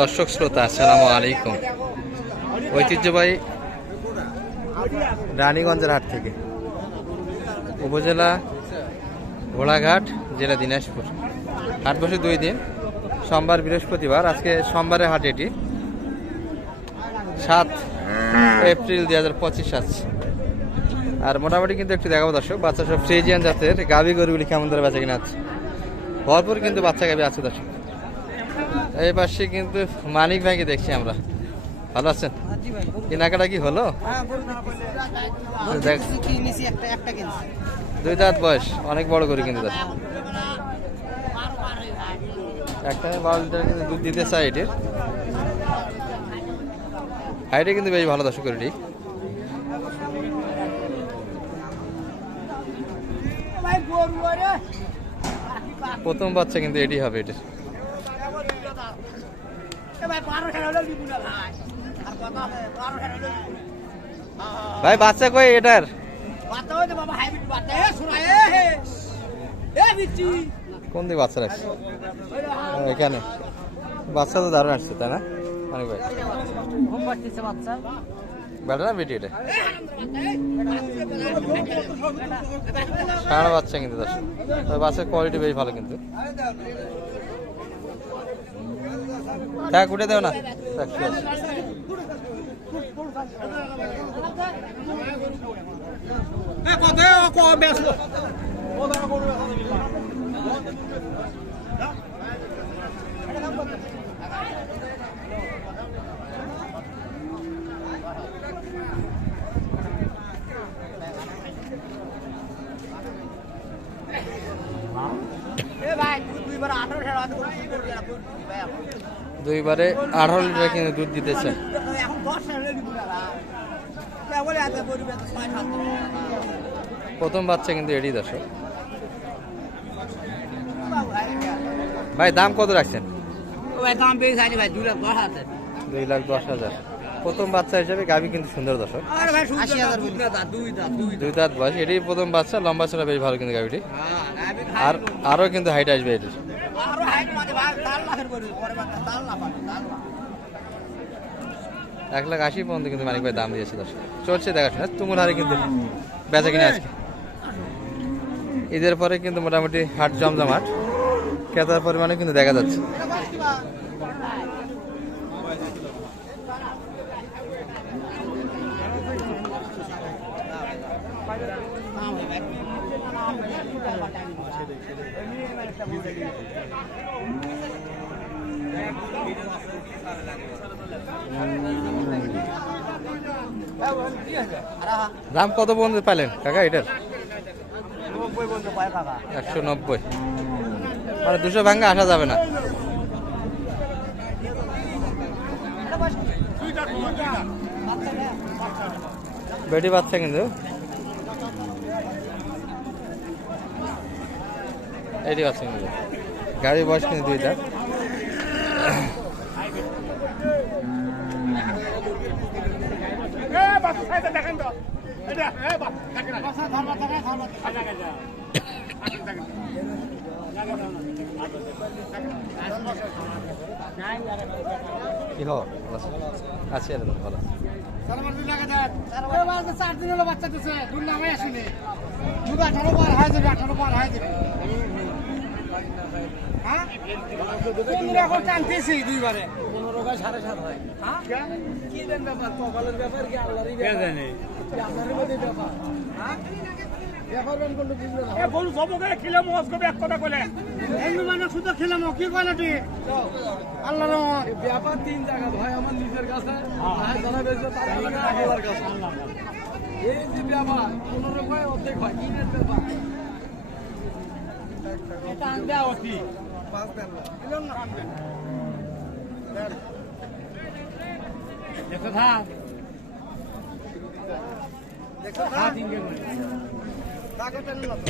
দর্শক শ্রোতা, আসসালামু আলাইকুম। ঐতিহ্যবাহী রানীগঞ্জের হাট থেকে উপজেলা ঘোড়াঘাট, জেলা দিনাজপুর। হাট বসে দুই দিন, সোমবার, বৃহস্পতিবার, আজকে সোমবারের হাট এটি। সাত এপ্রিল দুই হাজার পঁচিশ আসছে আর মোটামুটি কিন্তু একটু দেখাবো দর্শক, বাচ্চা সব ফ্রিজিয়ান জাতের গাভি গরুগুলি কেমন ধরে বেচা কিনা আছে ভরপুর কিন্তু বাচ্চা গাভি আছে দর্শক। এই পাশে কিন্তু মানিক ভাইকে দেখছি আমরা। ভালো আছেন? কেনাকাটা কি হলো? দেখ দুই দাঁত। বয়স অনেক বড় করে কিন্তু দর্শক একটা বারো লিটার কিন্তু দুধ দিতে চাই এটির হাইটে কিন্তু বেশ ভালো দর্শক এটি প্রথম বাচ্চা কিন্তু এটি হবে এটির। ভাই বাচ্চা কই এটার কোন দিকে বাচ্চা রাখছে এখানে বাচ্চা তো দারুণ আসছে তাই না অনেক ভাই বেটা না বেটি এটা সারা বাচ্চা কিন্তু দশ বাচ্চার কোয়ালিটি বেশ ভালো কিন্তু হ্যাঁ কুটে দেও না। দেখ, ঠিক আছে। দুইবারে আঠারো লিটার কিন্তু দুধ দিতেছে। প্রথম বাচ্চা কিন্তু এডি দর্শক। ভাই দাম কত রাখছেন? দুই লাখ দশ হাজার। প্রথম বাচ্চা হিসেবে গাভি কিন্তু সুন্দর দর্শক। দুই দাঁত দুই বয়স এটি প্রথম বাচ্চা লম্বা ছিল বেশ ভালো কিন্তু গাভিটি। আর আরও কিন্তু হাইট আসবে এটির। এক লাখ আশি পর্যন্ত কিন্তু মানিক ভাই দাম দিয়েছে দর্শক। চলছে দেখাশোনা, তুমুল হারে কিন্তু বেচা কিনে আজকে। ঈদের পরে কিন্তু মোটামুটি হাট জমজমাট, ক্রেতার পরিমাণে কিন্তু দেখা যাচ্ছে। দাম কত পর্যন্ত পাইলেন? কাকা, এটার? একশো নব্বই। মানে দুশো ভাঙ্গা আসা যাবে না। বেটি বাচ্চা কিন্তু। এটি বাচ্চা কিন্তু। গাড়ির বয়স কিন্তু দুইটা। কি হো ভালো আছো? আছি একদম ভালো আছি। চার দিন হলো বাচ্চা দিছে দুই নামে আসেনি দুধ আঠারো বার হয়ে যাবে আঠারো বার হয়ে যাবে হ্যাঁ টানতেছি দুইবারে পনেরো গায়ে সাড়ে সাত হয়? হ্যাঁ কি দেন ব্যাপার? কপালের ব্যাপার কি? আল্লাহরই ব্যাপার। কি আপনারই মধ্যে ব্যাপার? হ্যাঁ? ব্যাপার বেন করলে বুঝলো না? গরু সবকে খিলে মজ করবে এক কথা বলে। এমনি মানে শুধু খেলাম কি কয় তুই? আল্লাহ ব্যাপার তিন জায়গা ভাই আমার নিজের কাছে ভাই যারা তার আল্লাহর কাছে। এই যে ব্যাপার পনেরো কয় অর্ধেক হয় কি ব্যাপার? এটা আনবে অতি পাঁচ দেন। না? দেখো থাক দেখো থাক ইনকে করে কাকে পেন না তো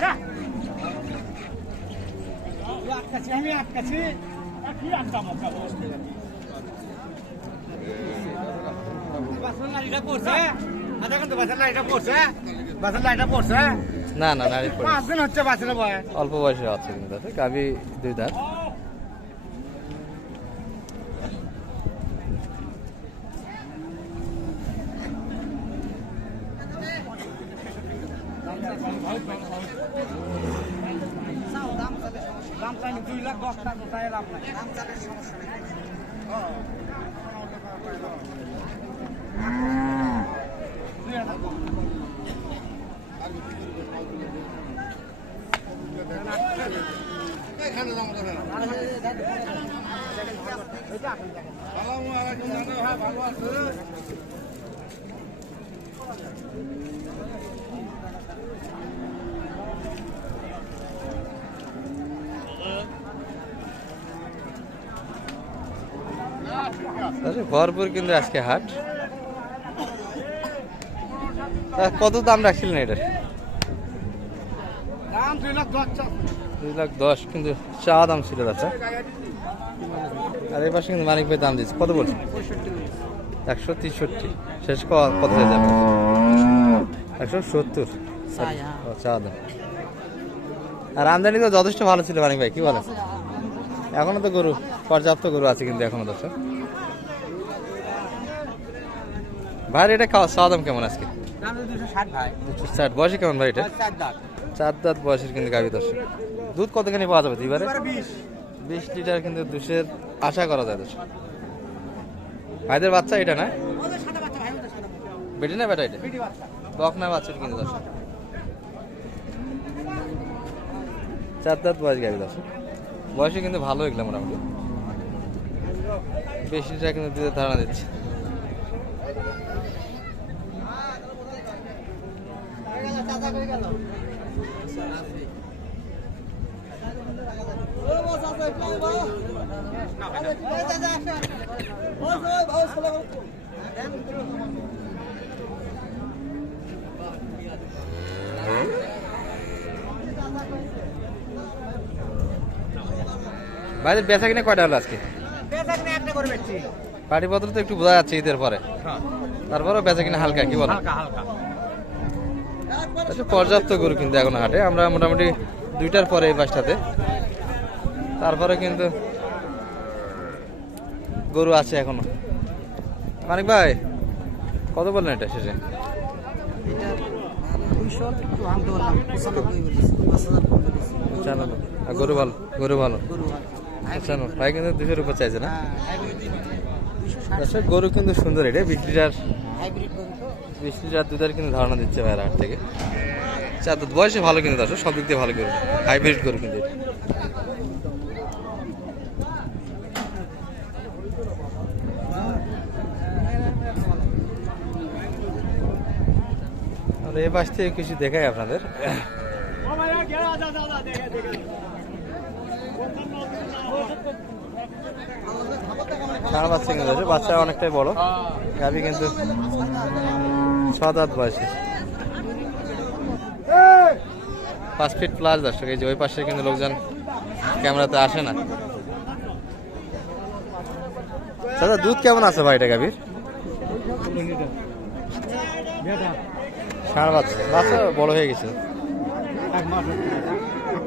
যা আটকাছি আমি আটকাছি কি আনতাম বাসন লাইটা পড়ছে আধা ঘণ্টা বাসন লাইটা পড়ছে বাসন লাইটা পড়ছে না না নারী পাঁচ দিন হচ্ছে বাঁচলে বয়। অল্প বয়সে আছে কিন্তু দর্শক গাভি দুই দাঁত। দাম চাইনি দুই লাখ দশ টাকা চাই লাভ নাই দুই হাজার কম। দর্শক, ভরপুর কিন্তু আজকে হাট। কত দাম রাখছিলেন এটার দুই লাখ দশ কিন্তু চা দাম ছিল দাদা আর এই পাশে কিন্তু মানিক ভাই দাম কত একশো তেষট্টি। শেষ ক- কত যাবে? একশো সত্তর। ও, চা দাম। আর আমদানি তো যথেষ্ট ভালো ছিল মানিক ভাই কি বলেন? এখনও তো গরু পর্যাপ্ত গরু আছে কিন্তু এখনও দর্শক। ভাই এটা খাওয়া চা দাম কেমন আজকে? দুশো ষাট ভাই। দুশো ষাট। বয়সে কেমন ভাই এটা? চার দাঁত বয়সের কিন্তু গাভী দর্শক। দুধ কতখানি পাওয়া যাবে দুইবারে? এবারে বিশ। লিটার কিন্তু দুশের আশা করা যায় দর্শক। ভাইদের বাচ্চা এটা না? বেটি না বেটা এটা? বক না বাচ্চার কিন্তু দর্শক। চার দাঁত বয়স গাড়ি দর্শক। বয়সে কিন্তু ভালো এগুলো মোটামুটি। বেশি লিটার কিন্তু দুধের ধারণা দিচ্ছে। ভাইদের বেচা কিনে কয়টা হলো আজকে? বেচছি। পাটিপত্র তো একটু বোঝা যাচ্ছে ঈদের পরে। তারপরেও বেচা কিনে হালকা কি বলো আচ্ছা পর্যাপ্ত গরু কিন্তু এখন হাটে। আমরা মোটামুটি দুইটার পরে এই বাসটাতে। তারপরে কিন্তু গরু আছে এখনও। মানিক ভাই কত বললেন এটা শেষে? গরু ভালো? গরু ভালো? ভাই কিন্তু দুশোর উপর চাইছে না? হ্যাঁ আচ্ছা গরু কিন্তু সুন্দর এটা বিশ লিটার বিশ লিটার দুধের কিন্তু ধারণা দিচ্ছে ভাইয়ের হাট থেকে। চার দুধ বয়সে ভালো কিন্তু দর্শক সব দিক দিয়ে ভালো গরু। হাইব্রিড গরু কিন্তু এই পাশ থেকে কিছু দেখাই আপনাদের। সারা বাচ্চা কিন্তু আছে বাচ্চা অনেকটাই বড়। গাভি কিন্তু সাত, আট বয়সে পাঁচ ফিট প্লাস দর্শক, এই যে ওই পাশে কিন্তু লোকজন ক্যামেরাতে আসে না। দাদা, দুধ কেমন আছে ভাই এটা গাভীর? ষাঁড় বাচ্চা বাচ্চা বড় হয়ে গেছে।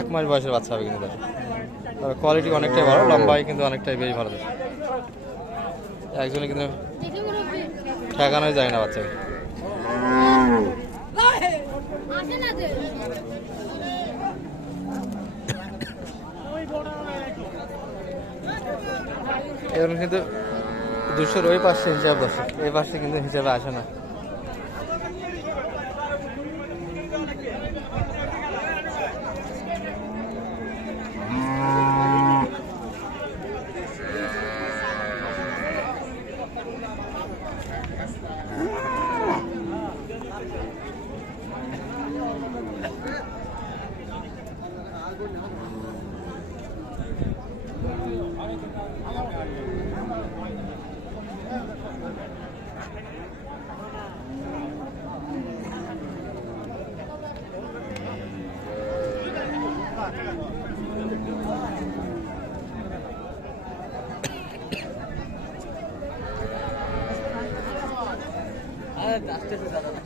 এক মাস বয়সের বাচ্চা হবে কিন্তু তবে কোয়ালিটি অনেকটাই ভালো, লম্বাই কিন্তু অনেকটাই বেশ ভালো একজনে কিন্তু ঠেকানোই যায় না বাচ্চাকে। এরকম কিন্তু দুশোর ওই পাশে হিসাব দর্শক এই পাশে কিন্তু হিসাবে আসে না।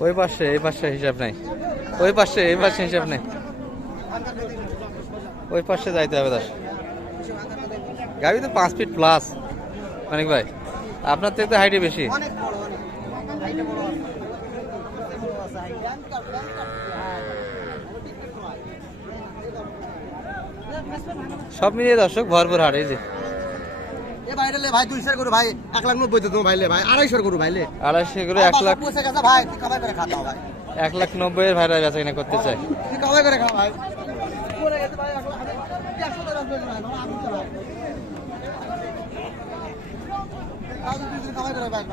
ওই পাশে, এই পাশে হিসাব নাই। ওই পাশে, এই পাশে হিসাব নেই। ওই পাশে যাইতে হবে দাস গাড়ি তো পাঁচ ফিট প্লাস অনেক ভাই। আপনার থেকে তো হাইটে বেশি। সব মিলিয়ে দর্শক ভরপুর হাট, এই যে। লে ভাই দুইশোর করু ভাই এক লাখ নব্বই তো ভাই লে ভাই আড়াইশোর করু ভাই লে আড়াইশো করে এক লাখ বসে গেছে ভাই? তুই কামাই করে খাতা ভাই। এক লাখ নব্বই এর ভাইরা বেচা কিনা করতে চাই। তুই কামাই করে খা ভাই। কামাই করে ভাই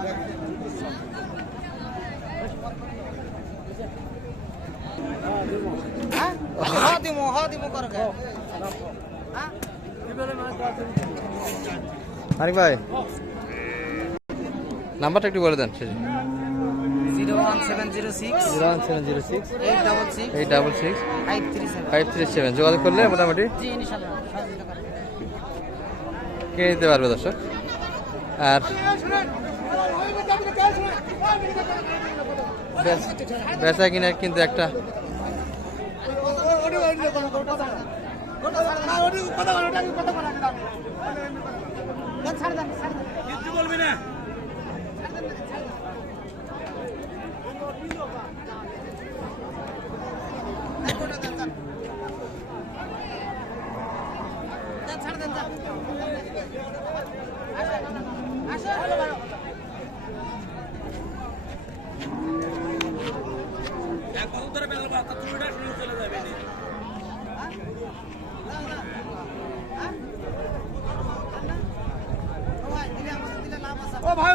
হ্যাঁ? হ্যাঁ দিমু হ্যাঁ দিমু করে। হ্যাঁ? আরেক ভাই নাম্বারটা একটু বলে দেন শেষে zero one seven zero six zero one seven zero six eight double six eight double six five three seven five three seven যোগাযোগ করলে মোটামুটি কিনে নিতে পারবে দর্শক আর বেচ- বেচা কিনা কিন্তু একটা কিচ্ছু বলবি না। বছর ধরে বেলা তুমি ওটা শুনে চলে যাবে নি। ও ভাই ওটা